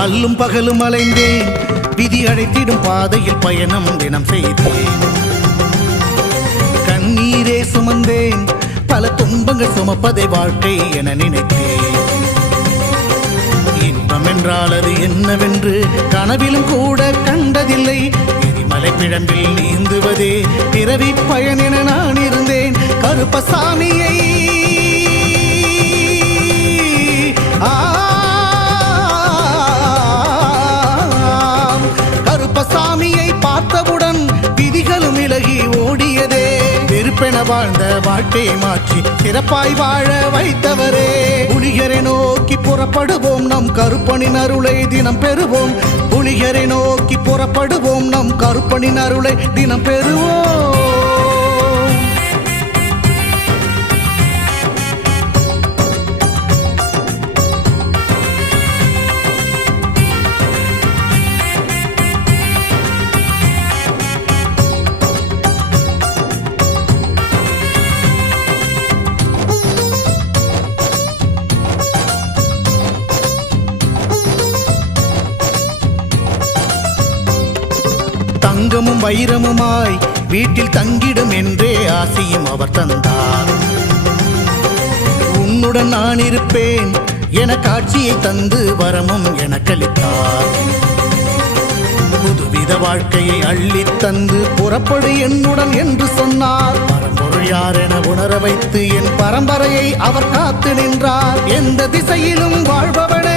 அல்லும் பகலும் அலைந்தேன், விதி அழைத்திடும் பாதையில் பயணம் தினம் செய்தேன். கண்ணீரே சுமந்தேன், பல துன்பங்கள் சுமப்பதை வாழ்க்கை என நினைத்தேன். இன்பம் என்றால் அது என்னவென்று கனவிலும் கூட கண்டதில்லை. எரிமலை பிழம்பில் நீந்துவதே பிறவி பயன் என நான் இருந்தேன். கருப்பசாமியை கருப்பசாமியை பார்த்தவுடன் விதிகளும் விலகி ஓடியதே. வெறுப்பென வாழ்ந்த வாழ்க்கையை மாற்றி சிறப்பாய் வாழ வைத்தவரே. புலிகரை நோக்கி புறப்படுவோம், நம் கருப்பனின் அருளை தினம் பெறுவோம். புலிகரை நோக்கி புறப்படுவோம், நம் கருப்பனின் அருளை தினம் பெறுவோம். தங்கமும் வைரமுமாய் வீட்டில் தங்கிடும் என்றே ஆசையும் அவர் தந்தார். உன்னுடன் நான் இருப்பேன் என காட்சியை தந்து வரமும் எனக்களித்தார். புதுவித வாழ்க்கையை அள்ளி தந்து புறப்படு என்னுடன் என்று சொன்னார். பரம்பொருள் யார் என உணர வைத்து என் பரம்பரையை அவர் காத்து நின்றார். எந்த திசையிலும் வாழ்பவன்